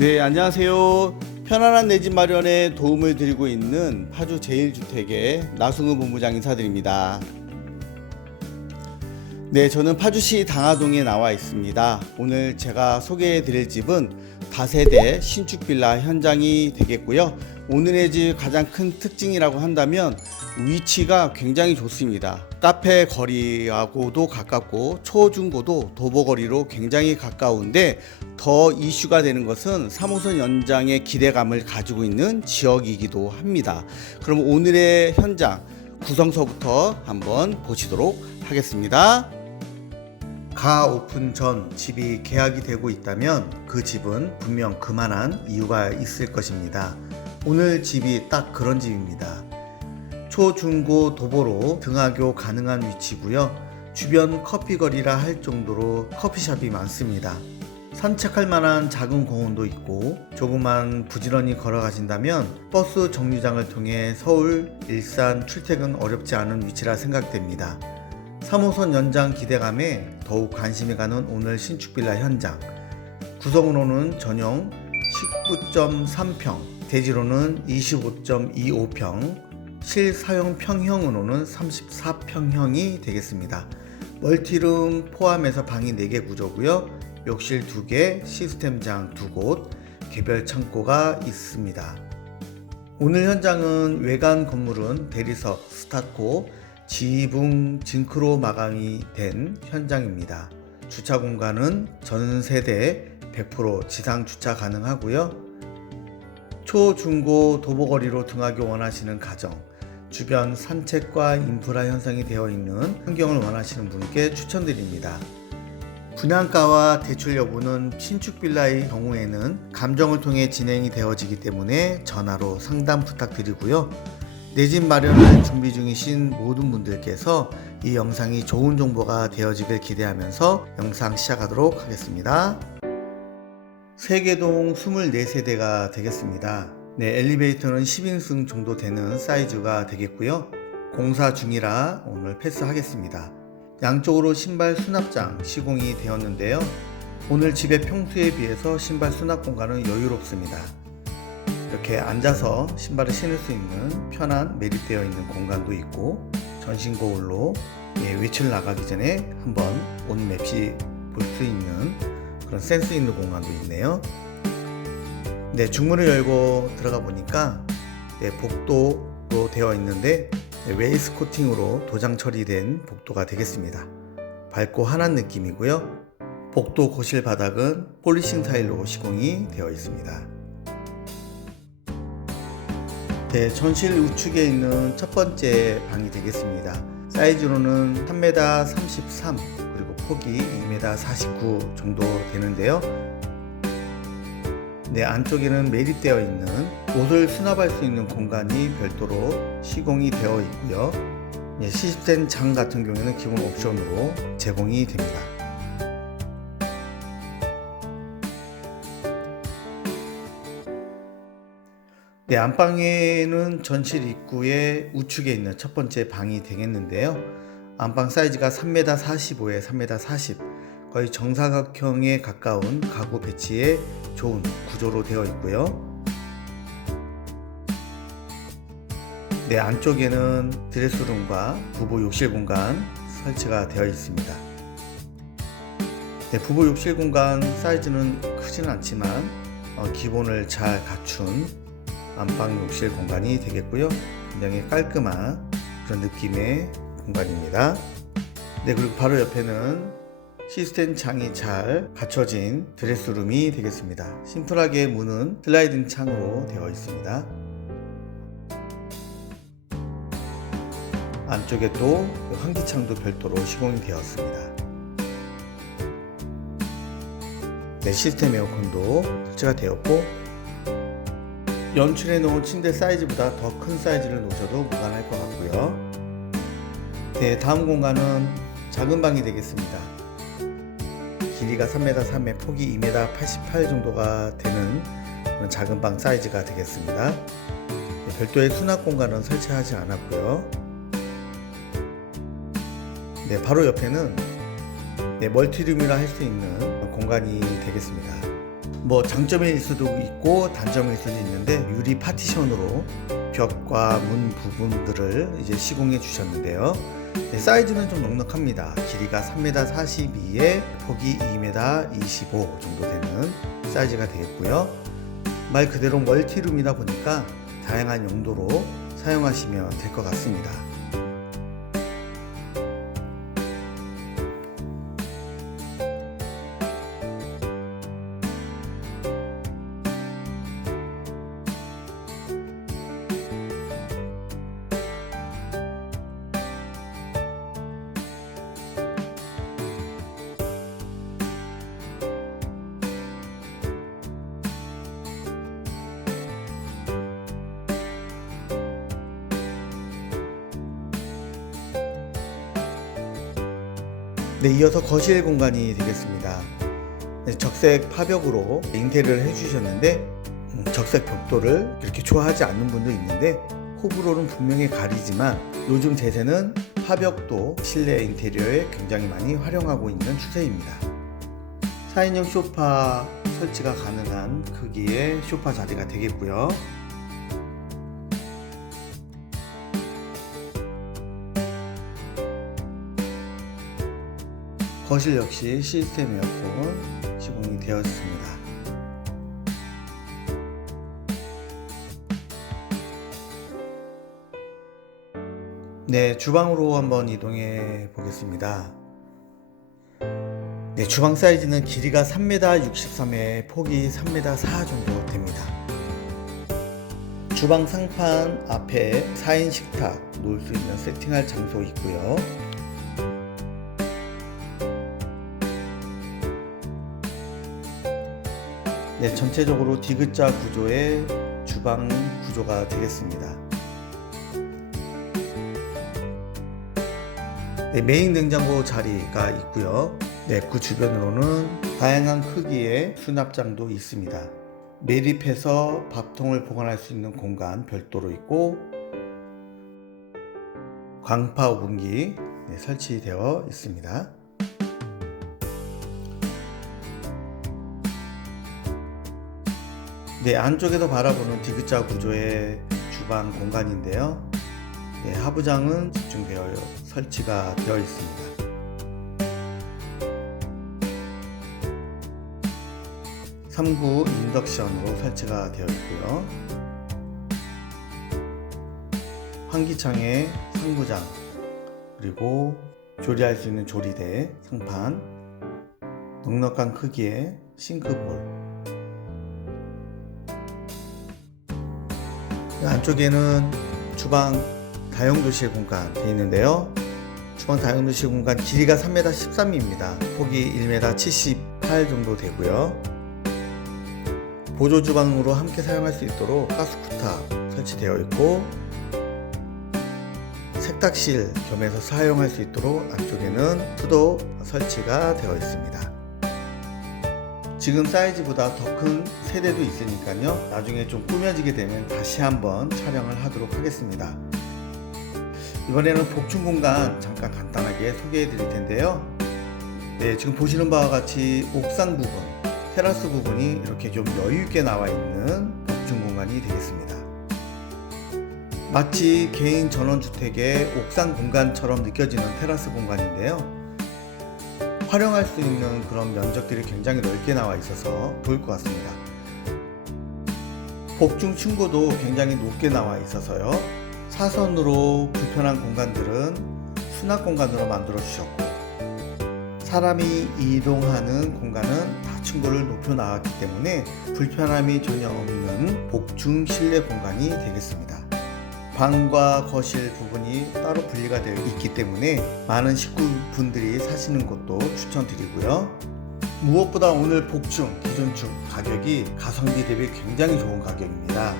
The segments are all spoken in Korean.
네, 안녕하세요. 편안한 내 집 마련에 도움을 드리고 있는 파주 제일주택의 나승우 본부장 인사드립니다. 네, 저는 파주시 당하동에 나와 있습니다. 오늘 제가 소개해 드릴 집은 다세대 신축 빌라 현장이 되겠고요. 오늘의 집 가장 큰 특징이라고 한다면 위치가 굉장히 좋습니다. 카페 거리하고도 가깝고 초중고도 도보거리로 굉장히 가까운데 더 이슈가 되는 것은 3호선 연장의 기대감을 가지고 있는 지역이기도 합니다. 그럼 오늘의 현장 구성서부터 한번 보시도록 하겠습니다. 가 오픈 전 집이 계약이 되고 있다면 그 집은 분명 그만한 이유가 있을 것입니다. 오늘 집이 딱 그런 집입니다. 초중고 도보로 등하교 가능한 위치고요. 주변 커피거리라 할 정도로 커피숍이 많습니다. 산책할 만한 작은 공원도 있고 조그만 부지런히 걸어가신다면 버스 정류장을 통해 서울, 일산 출퇴근 어렵지 않은 위치라 생각됩니다. 3호선 연장 기대감에 더욱 관심이 가는 오늘 신축 빌라 현장. 구성으로는 전용 19.3평, 대지로는 25.25평, 실사용 평형으로는 34평형이 되겠습니다. 멀티룸 포함해서 방이 4개 구조고요. 욕실 2개, 시스템장 2곳, 개별 창고가 있습니다. 오늘 현장은 외관 건물은 대리석, 스타코, 지붕 징크로 마감이 된 현장입니다. 주차 공간은 전 세대 100% 지상 주차 가능하고요. 초, 중고 도보거리로 등하기 원하시는 가정, 주변 산책과 인프라 형성이 되어 있는 환경을 원하시는 분께 추천드립니다. 분양가와 대출 여부는 신축 빌라의 경우에는 감정을 통해 진행이 되어지기 때문에 전화로 상담 부탁드리고요. 내 집 마련을 준비 중이신 모든 분들께서 이 영상이 좋은 정보가 되어지길 기대하면서 영상 시작하도록 하겠습니다. 세계동 24세대가 되겠습니다. 네, 엘리베이터는 10인승 정도 되는 사이즈가 되겠고요. 공사 중이라 오늘 패스하겠습니다. 양쪽으로 신발 수납장 시공이 되었는데요. 오늘 집의 평수에 비해서 신발 수납 공간은 여유롭습니다. 이렇게 앉아서 신발을 신을 수 있는 편한 매립되어 있는 공간도 있고 전신 거울로 예, 외출 나가기 전에 한번 옷 맵시 볼 수 있는 그런 센스 있는 공간도 있네요. 네, 중문을 열고 들어가 보니까 네, 복도로 되어 있는데 네, 웨이스 코팅으로 도장 처리된 복도가 되겠습니다. 밝고 환한 느낌이고요. 복도 거실 바닥은 폴리싱 타일로 시공이 되어 있습니다. 네, 전실 우측에 있는 첫 번째 방이 되겠습니다. 사이즈로는 3m 33 그리고 폭이 2m 49 정도 되는데요. 네, 안쪽에는 매립되어 있는 옷을 수납할 수 있는 공간이 별도로 시공이 되어 있고요. 네, 시집된 장 같은 경우에는 기본 옵션으로 제공이 됩니다. 네, 안방에는 전실 입구의 우측에 있는 첫 번째 방이 되겠는데요. 안방 사이즈가 3m 45에 3m 40, 거의 정사각형에 가까운 가구 배치에 좋은 구조로 되어 있고요. 네, 안쪽에는 드레스룸과 부부 욕실 공간 설치가 되어 있습니다. 네, 부부 욕실 공간 사이즈는 크지는 않지만 어, 기본을 잘 갖춘 안방 욕실 공간이 되겠고요. 굉장히 깔끔한 그런 느낌의 공간입니다. 네, 그리고 바로 옆에는 시스템 창이 잘 갖춰진 드레스룸이 되겠습니다. 심플하게 문은 슬라이딩 창으로 되어 있습니다. 안쪽에 또 환기창도 별도로 시공이 되었습니다. 네, 시스템 에어컨도 설치가 되었고 연출해 놓은 침대 사이즈보다 더 큰 사이즈를 놓으셔도 무관할 것 같고요. 네, 다음 공간은 작은 방이 되겠습니다. 길이가 3m 3에 폭이 2m 88 정도가 되는 작은 방 사이즈가 되겠습니다. 네, 별도의 수납 공간은 설치하지 않았고요. 네, 바로 옆에는 네, 멀티룸이라 할 수 있는 공간이 되겠습니다. 뭐 장점일 수도 있고 단점일 수도 있는데 유리 파티션으로 벽과 문 부분들을 이제 시공해 주셨는데요. 네, 사이즈는 좀 넉넉합니다. 길이가 3m 42에 폭이 2m 25 정도 되는 사이즈가 되겠고요. 말 그대로 멀티룸이다 보니까 다양한 용도로 사용하시면 될 것 같습니다. 네, 이어서 거실 공간이 되겠습니다. 네, 적색 파벽으로 인테리어를 해주셨는데 음, 적색 벽돌을 이렇게 좋아하지 않는 분도 있는데 호불호는 분명히 가리지만 요즘 대세는 파벽도 실내 인테리어에 굉장히 많이 활용하고 있는 추세입니다. 4인용 소파 설치가 가능한 크기의 소파 자리가 되겠고요. 거실 역시 시스템 에어컨 시공이 되어 있습니다. 네, 주방으로 한번 이동해 보겠습니다. 네, 주방 사이즈는 길이가 3m 63에 폭이 3m 4 정도 됩니다. 주방 상판 앞에 4인 식탁 놓을 수 있는 세팅할 장소 있고요. 네, 전체적으로 디귿자 구조의 주방 구조가 되겠습니다. 네, 메인 냉장고 자리가 있고요. 네, 그 주변으로는 다양한 크기의 수납장도 있습니다. 매립해서 밥통을 보관할 수 있는 공간 별도로 있고 광파 오븐기 네, 설치되어 있습니다. 네, 안쪽에서 바라보는 디귿자 구조의 주방 공간인데요. 네, 하부장은 집중되어 설치가 되어 있습니다. 삼구 인덕션으로 설치가 되어 있고요. 환기창에 상부장 그리고 조리할 수 있는 조리대 상판 넉넉한 크기의 싱크볼 안쪽에는 주방 다용도실 공간 되어 있는데요. 주방 다용도실 공간 길이가 3m 13입니다. 폭이 1m 78 정도 되고요. 보조 주방으로 함께 사용할 수 있도록 가스쿠탑 설치되어 있고 세탁실 겸해서 사용할 수 있도록 안쪽에는 수도 설치가 되어 있습니다. 지금 사이즈보다 더 큰 세대도 있으니까요. 나중에 좀 꾸며지게 되면 다시 한번 촬영을 하도록 하겠습니다. 이번에는 복층 공간 잠깐 간단하게 소개해 드릴 텐데요. 네, 지금 보시는 바와 같이 옥상 부분, 테라스 부분이 이렇게 좀 여유 있게 나와 있는 복층 공간이 되겠습니다. 마치 개인 전원주택의 옥상 공간처럼 느껴지는 테라스 공간인데요. 활용할 수 있는 그런 면적들이 굉장히 넓게 나와 있어서 좋을 것 같습니다. 복중 층고도 굉장히 높게 나와 있어서요. 사선으로 불편한 공간들은 수납 공간으로 만들어 주셨고 사람이 이동하는 공간은 다 층고를 높여 나왔기 때문에 불편함이 전혀 없는 복중 실내 공간이 되겠습니다. 방과 거실 부분이 따로 분리가 되어 있기 때문에 많은 식구분들이 사시는 곳도 추천드리고요. 무엇보다 오늘 복층, 기존층 가격이 가성비 대비 굉장히 좋은 가격입니다.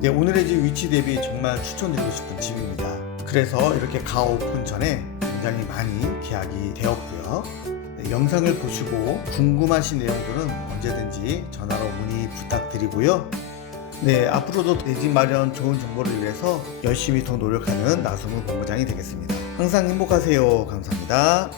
네, 오늘의 집 위치 대비 정말 추천드리고 싶은 집입니다. 그래서 이렇게 가오픈 전에 굉장히 많이 계약이 되었고요. 네, 영상을 보시고 궁금하신 내용들은 언제든지 전화로 문의 부탁드리고요. 네, 앞으로도 내 집 마련 좋은 정보를 위해서 열심히 더 노력하는 나수무 본부장이 되겠습니다. 항상 행복하세요. 감사합니다.